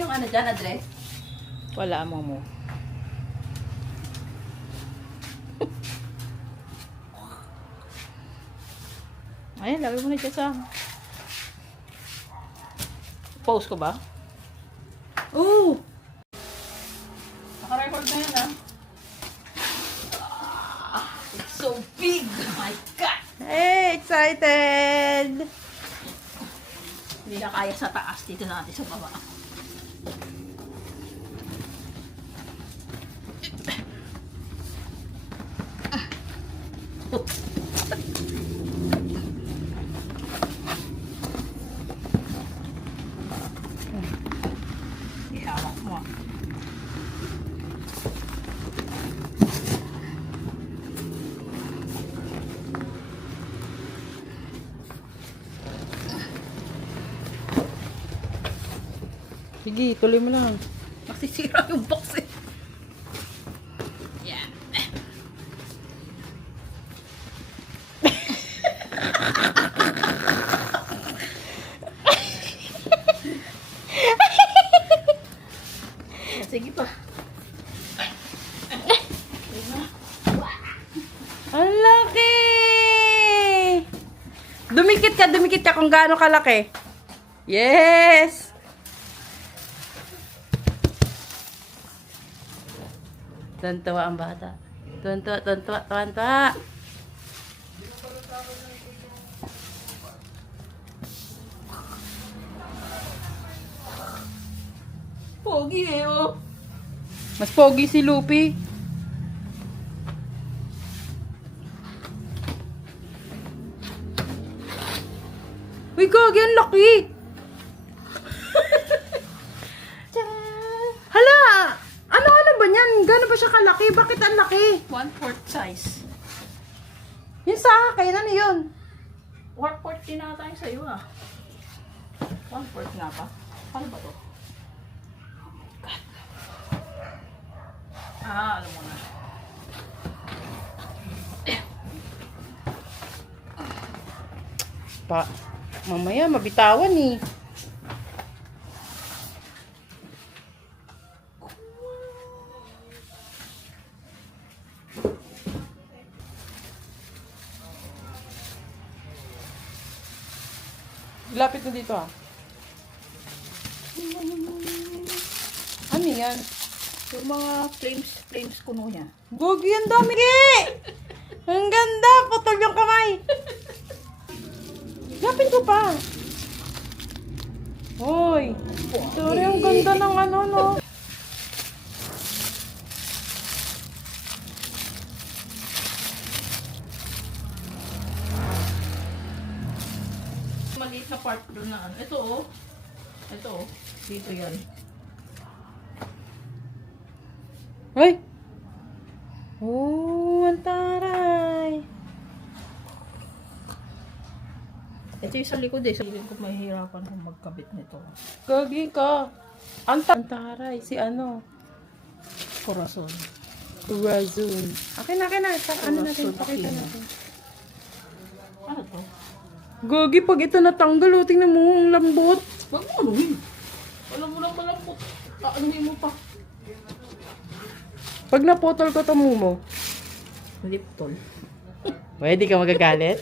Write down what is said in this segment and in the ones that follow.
yung ano dyan, address? Wala mo. Ayan, lagay mo na dyan sa... Post ko ba? Oo! Naka-record na yan, ah. It's so big! Oh my God! Hey, excited! Hindi na kaya sa taas. Dito natin sa baba. Ihawak mo. Sige, tuloy mo lang. Masisira yung box eh. Yan. Sige pa. Ang laki! Dumikit ka kung gaano kalaki. Yes! Tuwan-tuwa ang bata. Tuwan-tuwa. Pogi eh, oh. Mas pogi si Lupi. Uy, gagi, ang laki! Hala! Ano ba yan? Gano'n ba siya kalaki? Bakit ang laki? 1/4 size. Yun sa akin, ano yun? 1/4 din na tayo sa'yo ah. 1/4 nga pa. Ano ba to? Oh my God. Alam mo na. Mamaya, mabitawan eh. Lapit na dito ah. Ano yan? Yung mga flames kuno niya. Gogi, ang dami Ang ganda! Putol yung kamay! Lapit ko pa! Hoy! Sorry, ang ganda ng ano, no? Maliit na part doon na ano. Ito oh. Dito yan. Hoy! Oh, ang taray! Ito yung sa likod eh. Sa likod ko mahihirapan kung magkabit nito. Gagi ka! Ang taray! Si ano? Corazon. Razon. Akin na. Ano natin? Pakita Aquino. natin. Ano to? Gagi, pag ito natanggal, oh, tingnan mo, ang lambot. Huwag mo anuhin. Alam mo lang malambot. Anuhin mo pa. Pag naputol ko ito mo. Lip tol. Di ka magagalit?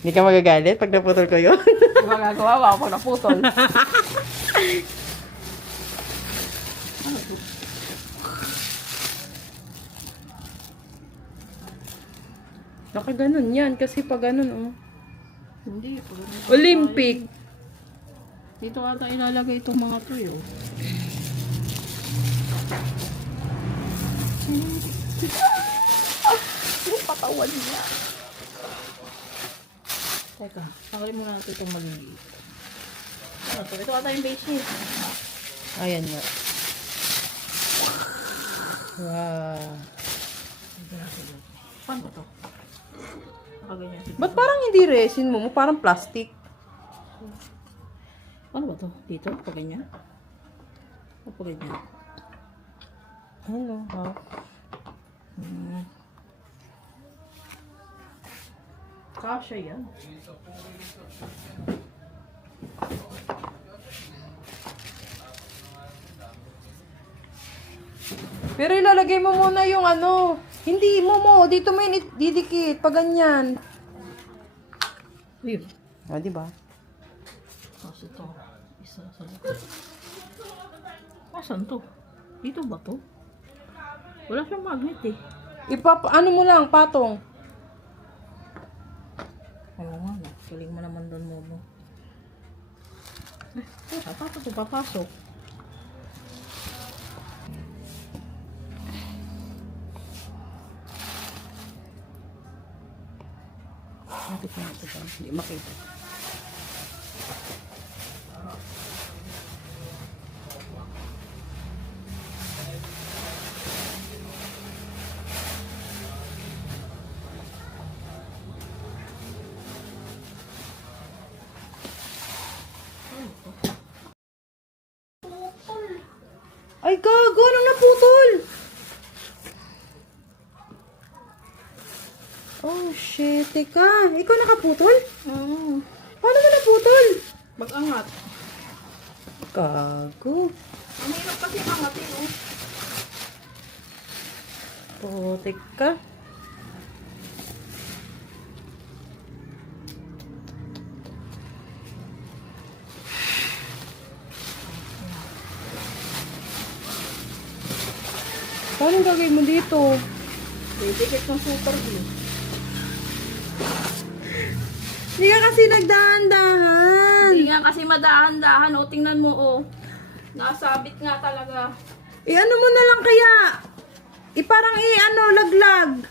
Hindi ka magagalit pag naputol ko yun? Magagawa ba ako naputol? Ano to? Nakaganon yan, kasi pag ganun, oh. Hindi. Olympic. Dito ata ilalagay itong mga to yun. Yung patawan niya. Teka, tanggalin muna natin itong maliliit. Ano to? Ito ata yung base niya. Ayan nga. Wow. Paano ba to? Nakaganyan. Ba't parang hindi resin mo? Parang plastic. Ano ba to? Dito? Pag ganyan? O pag ganyan? Ano? Ha? Kasha yan. Pero ilalagay mo muna yung ano. Hindi mo. Dito mo yun didikit. Pag ganyan. Wait. O, diba? Tapos ito. Isa sa likod. Asan to? Dito ba to? Wala siyang magnet eh. Ano mo lang, patong. Oo nga na. Kiling mo naman doon mo. Papasok. Lapit na ito dyan. Hindi makita. Ay, gago! Anong naputol? Oh, shit. Teka. Ikaw nakaputol? Oo. Paano mo naputol? Mag-angat. Gago. Ang hirap kasi angatin oh. Putik ka. Paano gagawin mo dito? Didikit ng super glue. Hindi ka kasi nagdahan-dahan. Hindi nga kasi madahan-dahan. O, tingnan mo oh. Nasabit nga talaga. Ano mo na lang kaya? Parang laglag.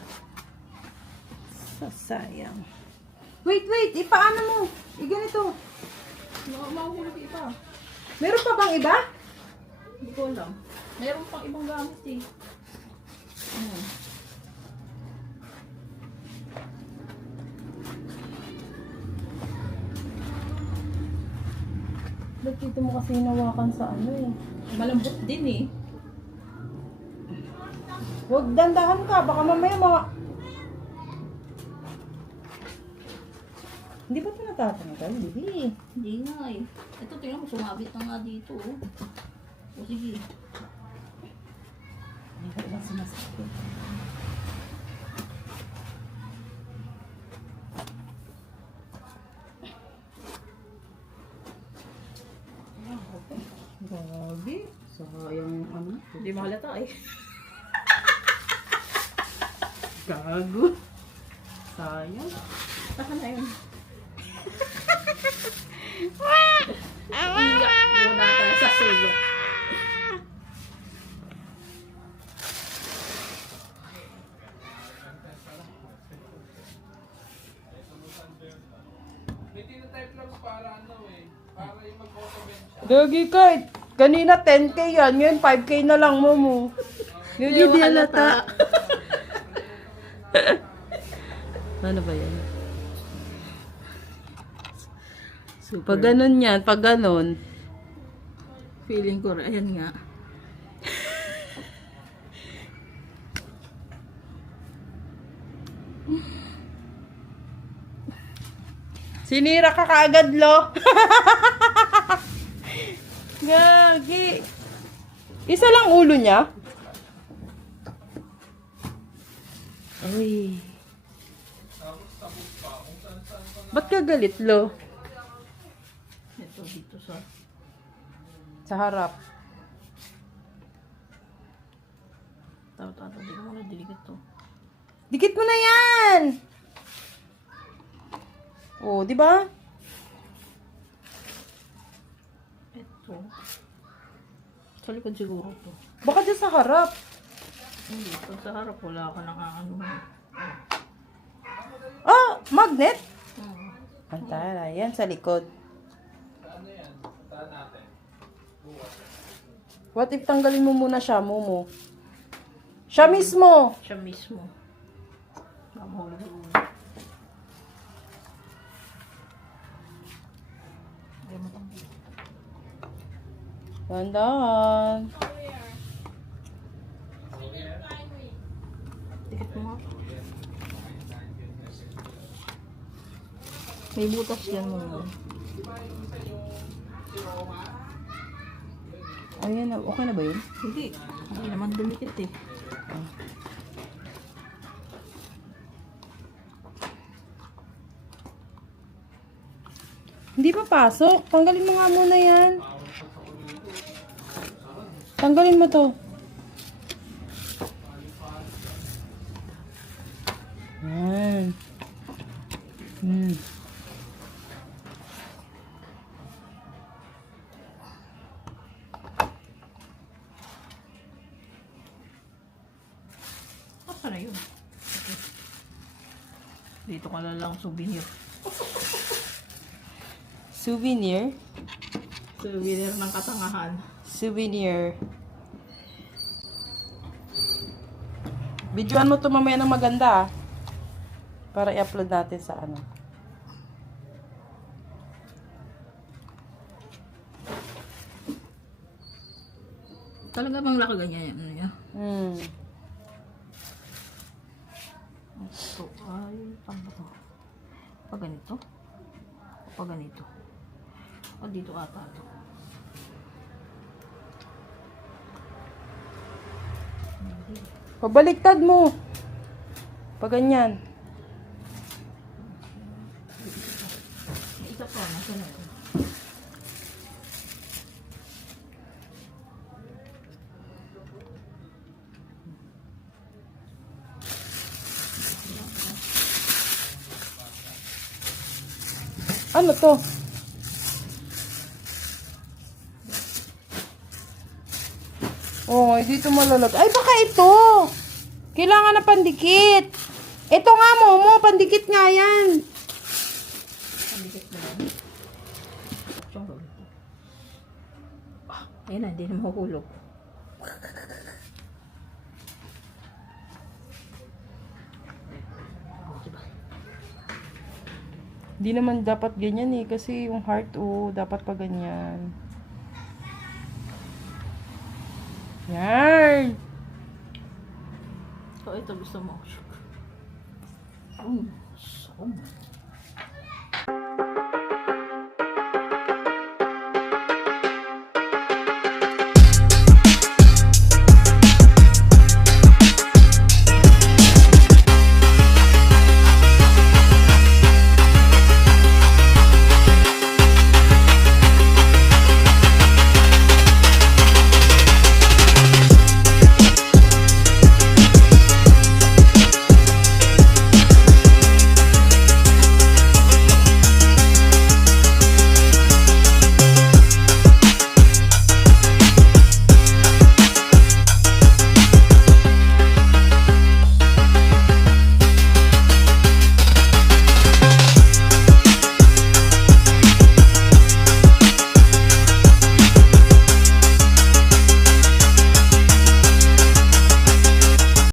Sasayang. Wait. Paano mo? Ganito. Mahulog iba. Meron pa bang iba? Hindi ko alam. Meron pang ibang gamit eh. Ayan. Dito mo kasi hinawakan sa eh. Malambot din eh. Huwag dandahan ka. Baka mamaya Hindi ba ito natatanggal? Hindi. Hindi nga eh. Ito tingnan mo, sumabit na nga dito oh. O sige. Hindi ka lang sumasakit. Grabe. Sayang Hindi mahalata eh. Gago. Sayang. Saka na yun. Iyak muna tayo sa sulok. Gagi ka. Kanina 10k yan. Ngayon 5k na lang mo. Gagi di halata. Ano ba yan? Super. Pag ganun yan, pag ganun. Feeling ko, ayan nga. Sinira ka kaagad, lo. Gagi. Isa lang ulo niya? Uy. Ba't ka galit, lo? Ito dito Sa harap. Tao, di ko muna diligit to. Dikit mo na yan! Oh, di ba? Ito. Sa likod siguro to. Baka dyan sa harap. Hindi, pag sa harap wala ka nakakano. Oh, magnet? Hmm. Antara, yan sa likod. What if tanggalin mo muna siya, Momo? Siya mismo! Siya mismo. Mahulog. Tandaan. Dikit mo nga. May butas yan mo. Ayan, okay na ba yun? Hindi. Hindi naman dumikit eh. Hindi pa pasok. Tanggalin mo nga muna yan. Tanggalin mo to. Yan. Asa na yun? Okay. Dito ka na lang souvenir. Souvenir. Souvenir ng katangahan. Souvenir. Videoan mo to mamaya ng maganda ah. Para i-upload natin sa ano. Talaga bang nakaganyan yan? Ano yan? Ito ay, paano ba to? Pag ganito? O pag ganito? O dito ata ito. Pabaliktad mo. Pag ganyan. May isa pa, nasa na yun? Ano to? Oh, dito malalag. Ay, baka ito. Kailangan na pandikit. Ito nga mo, pandikit nga yan. Pandikit na lang. Chorol. Ayun na, hindi na mahuhulog. Diba? Hindi naman dapat ganyan eh. Kasi yung heart, dapat pa ganyan. Yan. So, ito gusto mo. So,